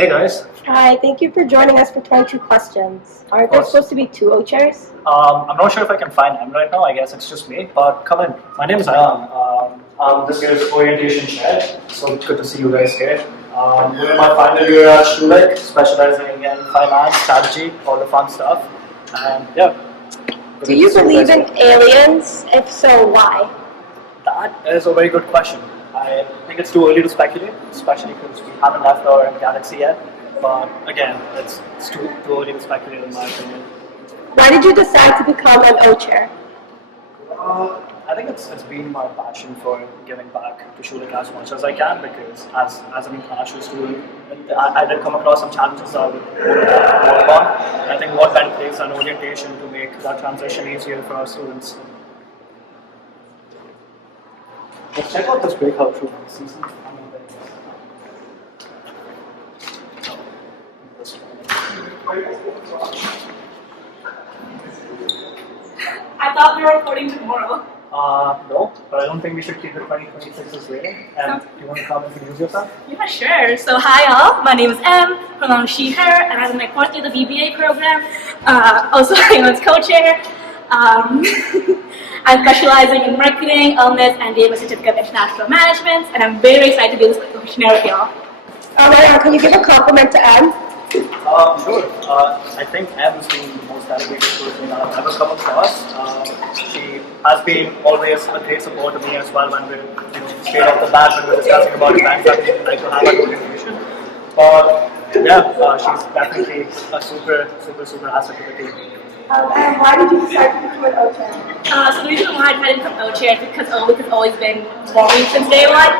Hey guys. Hi, thank you for joining us for 22 questions. Aren't there supposed to be two O-chairs? I'm not sure if I can find him right now. I guess it's just me. But come in. My name is Ayan. I'm this year's orientation chair. So good to see you guys here. We're in my final year at Schulich, specializing in finance, strategy, all the fun stuff. And yeah. Do you believe in aliens? If so, why? That is a very good question. I think it's too early to speculate, especially because we haven't left our galaxy yet. But again, it's too early to speculate in my opinion. Why did you decide to become an O-chair? I think it's been my passion for giving back to Schulich as much as I can, because as an international student, I did come across some challenges that I would work on. And I think what better place than orientation to make that transition easier for our students. Let's check out this breakout room season. I thought we were recording tomorrow. No, but I don't think we should keep the 2026 as waiting. And do you want to come and introduce yourself? Yeah, sure. So hi all, my name is Em, pronouns she, her, and I'm in my fourth year of the BBA program. Also, I'm a co-chair. I'm specializing in marketing, illness, and gave a certificate of international management, and I'm very excited to do this questionnaire with y'all. Can you give a compliment to Em? Sure. I think Em has been the most dedicated person I've ever come across. She has been always a great support to me as well when we're straight off the bat when we're discussing about events that we'd like to have at orientation. But yeah, she's definitely a super asset to the team. And why did you decide to become an O-chair? So the reason why I decided to become O-chair is because O has always been boring since day one.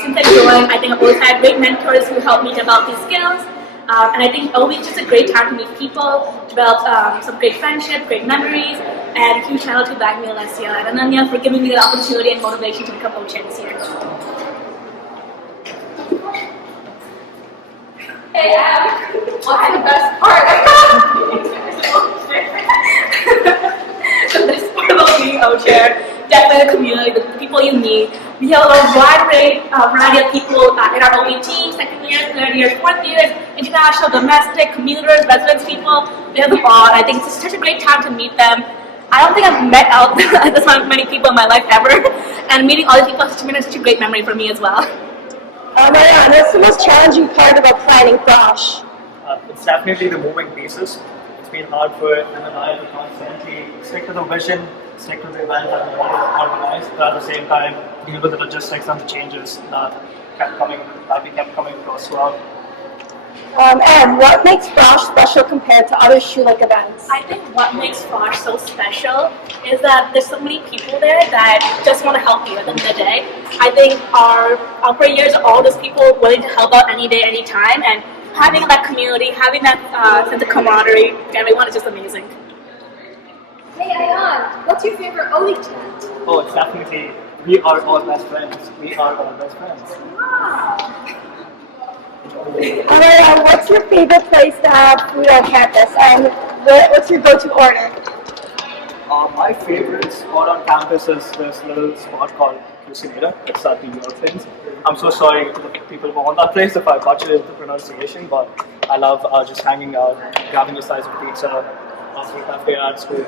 Since I joined, I think I've always had great mentors who helped me develop these skills. And I think OB is just a great time to meet people, develop some great friendship, great memories, and a huge shout out to Black Me Alessia and Ananya for giving me the opportunity and motivation to become O-chair this year. Hey, what's the best part? The best part about being O-chair, definitely the community, the people you meet. We have a variety of people in our OB team, second year, third year, fourth years, international, domestic, commuters, residence people. We have them all. I think it's such a great time to meet them. I don't think I've met out this many people in my life ever, and meeting all these people has been such a great memory for me as well. Marianne, what's the most challenging part about planning Frosh? It's definitely the moving pieces. It's been hard for Em and I to constantly stick to the vision, stick to the event that we want to organize, but at the same time deal with the logistics and the changes that we kept coming across throughout. And what makes Frosh special compared to other Schulich events? I think what makes Frosh so special is that there's so many people there that just want to help you at the end of the day. I think our operators are all those people willing to help out any day, any time, and having that community, having that sense of camaraderie with everyone is just amazing. Hey Ayan, what's your favorite OB chant? Oh, it's definitely we are all best friends. We are all best friends. Wow. Marianne, what's your favorite place to have food on campus, and what's your go-to order? My favorite spot on campus is this little spot called Cucinera. It's at the York things. I'm so sorry to the people who own that place if I butchered the pronunciation, but I love just hanging out, grabbing a slice of pizza after cafe at school.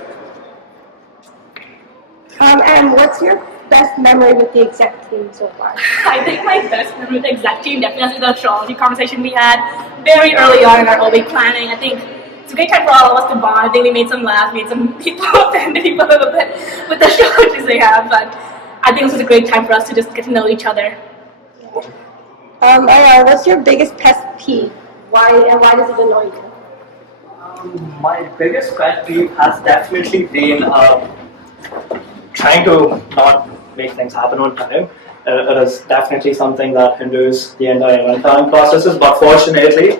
And what's your best memory with the exec team so far? I think my best memory with the exec team definitely is the astrology conversation we had very early on in our OB planning. I think it's a great time for all of us to bond. I think we made some laughs, made some people offended people a little bit with the astrologies they have, but I think this was a great time for us to just get to know each other. Marianne, what's your biggest pet peeve? Why does it annoy you? My biggest pet peeve has definitely been trying to not make things happen on time. It is definitely something that hinders the entire event planning processes, but fortunately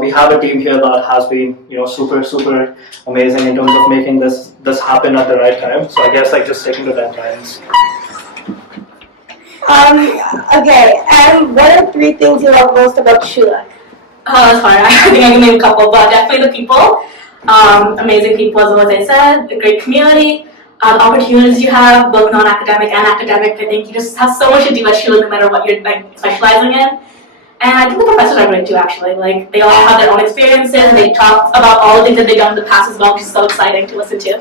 we have a team here that has been super amazing in terms of making this happen at the right time. So I guess just sticking to deadlines. Okay, and what are 3 things you love most about Schulich? That's hard. I think I can name a couple, but definitely the people. Amazing people, as I said, a great community. Opportunities you have, both non-academic and academic. I think you just have so much to do at Schulich no matter what you're specializing in. And I think the professors are great too, actually. Like, they all have their own experiences, and they talk about all the things that they've done in the past as well, which is so exciting to listen to.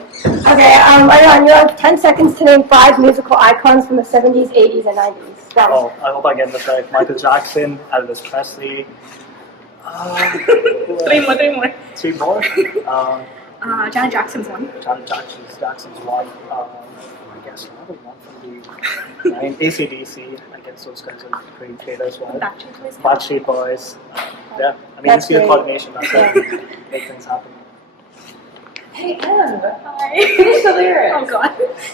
Okay, Ayan, you have 10 seconds to name 5 musical icons from the 70s, 80s, and 90s. Go. Oh, I hope I get this right. Michael Jackson, Elvis Presley. Three more. 3 more. Janet Jackson's one. Janet Jackson's one. I guess another one from the AC/DC. I guess those guys are great played as well. Backstreet Boys. Yeah, I mean, it's your coordination. That's how you make things happen. Hey, Em. Hi. Finish the lyrics. Oh, God.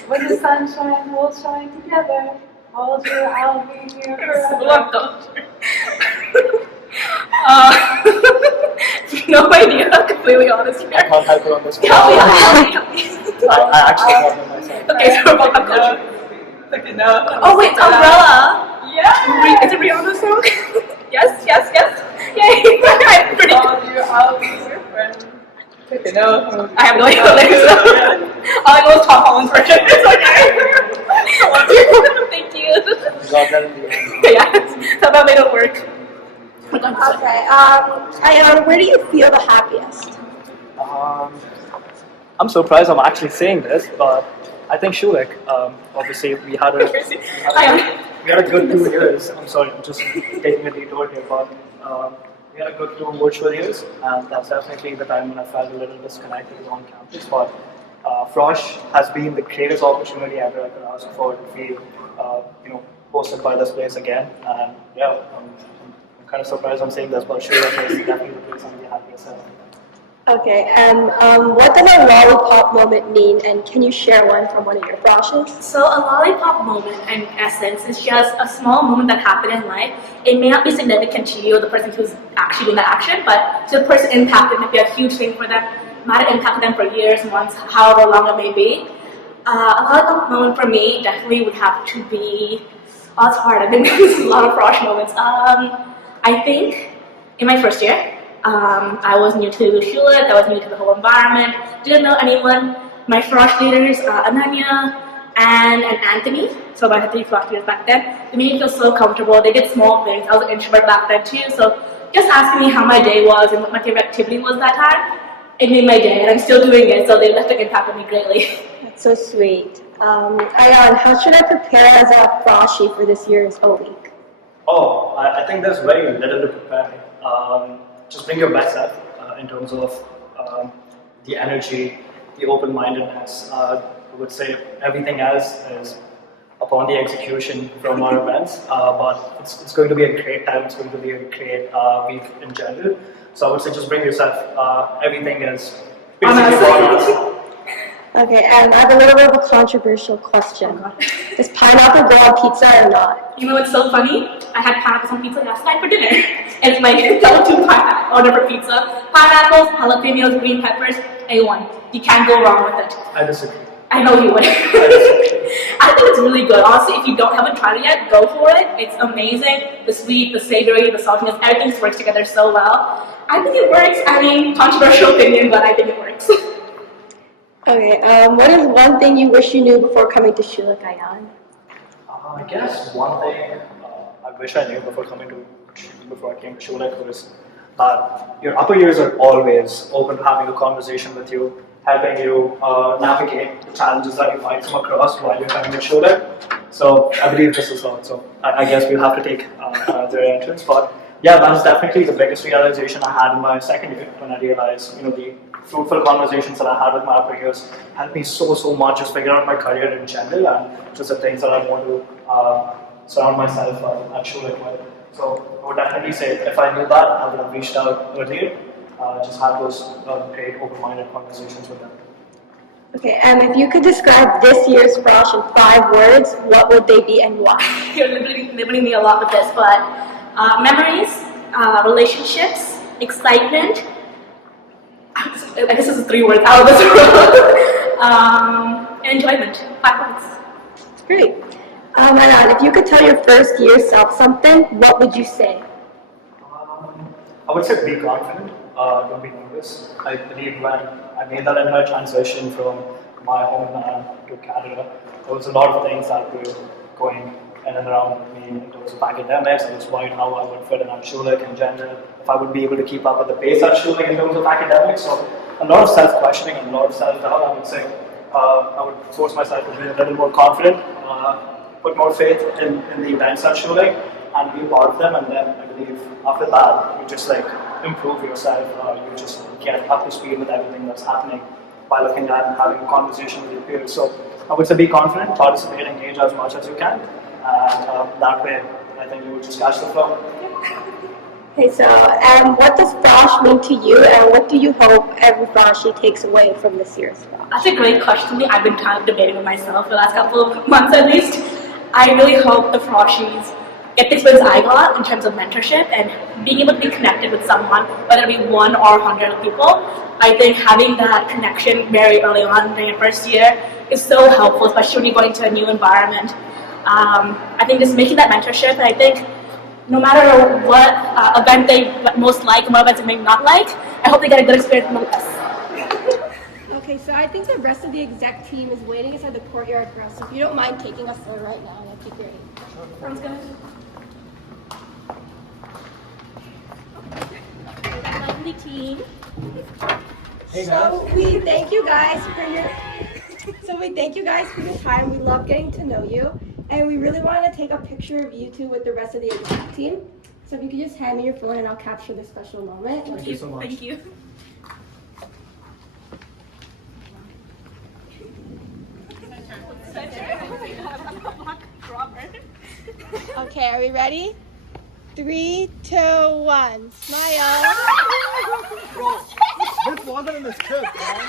When the sun shines, we'll shine together. Hold you, I'll be here forever. What the? No idea, completely honest here. I can't help you on this one. Help me. I actually got them myself. Okay, so about pop culture. Okay, no. Oh wait, Umbrella. Yeah. Is it Rihanna's song? Yes. Yay! I'm pretty good. Hold you, I'll be your friend. Okay, no. I have no idea what lyrics are. All I know is Tom Holland's version. It's okay. Thank you. You got that in the end. Yeah, so that made it work. Okay, Ayan, where do you feel the happiest? I'm surprised I'm actually saying this, but I think Schulich. Obviously, we had a good 2 years. I'm sorry, I'm just taking a detour here, but we had a good 2 virtual years, and that's definitely the time when I felt a little disconnected on campus. But Frosh has been the greatest opportunity ever I could ask for to feel, hosted by this place again. And yeah, I'm kind of surprised I'm saying this, but Schulich is definitely the place I'm the happiest at. Okay, and what does a lollipop moment mean, and can you share one from one of your Froshes? So a lollipop moment, in essence, is just a small moment that happened in life. It may not be significant to you, the person who's actually doing the action, but to the person impacted, it might be a huge thing for them. It might have impacted them for years, months, however long it may be. A lollipop moment for me definitely would have to be, oh, it's hard. I think there's a lot of Frosh moments. I think in my first year, I was new to Schulich, I was new to the whole environment, didn't know anyone. My Frosh leaders, Ananya and Anthony, so I had 3 Frosh leaders back then, they made me feel so comfortable. They did small things. I was an introvert back then too, so just asking me how my day was and what my favorite activity was that time, it made my day, and I'm still doing it, so they left an impact on me greatly. That's so sweet. Ayan, how should I prepare as a Froshie for this year's O Week? Oh, I think there's very little to prepare. Just bring your best self in terms of the energy, the open-mindedness. I would say everything else is upon the execution from our events, but it's going to be a great time. It's going to be a great week in general. So I would say just bring yourself. Everything is basically on us. Okay, and I have a little bit of a controversial question. Is pineapple go on pizza or not? You know what's so funny? I had pineapples on pizza last night for dinner. It's my go-to order for pizza. Pineapples, jalapenos, green peppers, A1. You can't go wrong with it. I disagree. I know you would. I think it's really good. Honestly, if you haven't tried it yet, go for it. It's amazing. The sweet, the savory, the saltiness, everything just works together so well. I think it works. I mean, controversial opinion, but I think it works. Okay, what is one thing you wish you knew before coming to Schulich, Ayan? I guess one thing I wish I knew before I came to Schulich was that your upper years are always open to having a conversation with you, helping you navigate the challenges that you might come across while you're coming to Schulich. So I believe this is not. So I guess we'll have to take their entrance. But yeah, that was definitely the biggest realization I had in my second year when I realized, the fruitful conversations that I had with my upper years helped me so much just figure out my career in general and just the things that I want to surround myself at Schulich with. So I would definitely say if I knew that, I would have reached out earlier, just have those great open-minded conversations with them. Okay, if you could describe this year's Frosh in 5 words, what would they be and why? You're limiting me a lot with this, but memories, relationships, excitement. I guess this is 3 words out of this room. Enjoyment. 5 words. Great. And if you could tell your first year self something, what would you say? I would say be confident, don't be nervous. I believe when I made that entire transition from my homeland to Canada, there was a lot of things that were going in and around me in terms of academics. I was worried how I would fit in at Schulich in general, if I would be able to keep up with the pace at Schulich in terms of academics. So a lot of self-questioning and a lot of self-doubt, I would say. I would force myself to be a little more confident, put more faith in the events at Schulich and be part of them, and then I believe after that you just like improve yourself, you just get up to speed with everything that's happening by looking at and having a conversation with your peers. So I would say be confident, participate, engage as much as you can, and that way I think you will just catch the flow. Okay, so what does Frosh mean to you, and what do you hope every Froshie takes away from this year's Frosh? That's a great question. I've been kind of debating with myself for the last couple of months at least. I really hope the Froshies get the experience I got in terms of mentorship and being able to be connected with someone, whether it be 1 or 100 people. I think having that connection very early on in your first year is so helpful, especially when you're going to a new environment. I think just making that mentorship, and I think no matter what event they most like and what events they may not like, I hope they get a good experience from us. Okay, so I think the rest of the exec team is waiting inside the courtyard for us. So if you don't mind taking us there right now, that'd be great. Sounds good. Lovely team. Hey guys. So we thank you guys for your time. We love getting to know you, and we really wanted to take a picture of you two with the rest of the exec team. So if you could just hand me your phone and I'll capture this special moment. Thank you so much. Thank you. Okay, are we ready? 3, 2, 1. Smile. This wasn't in the script, man.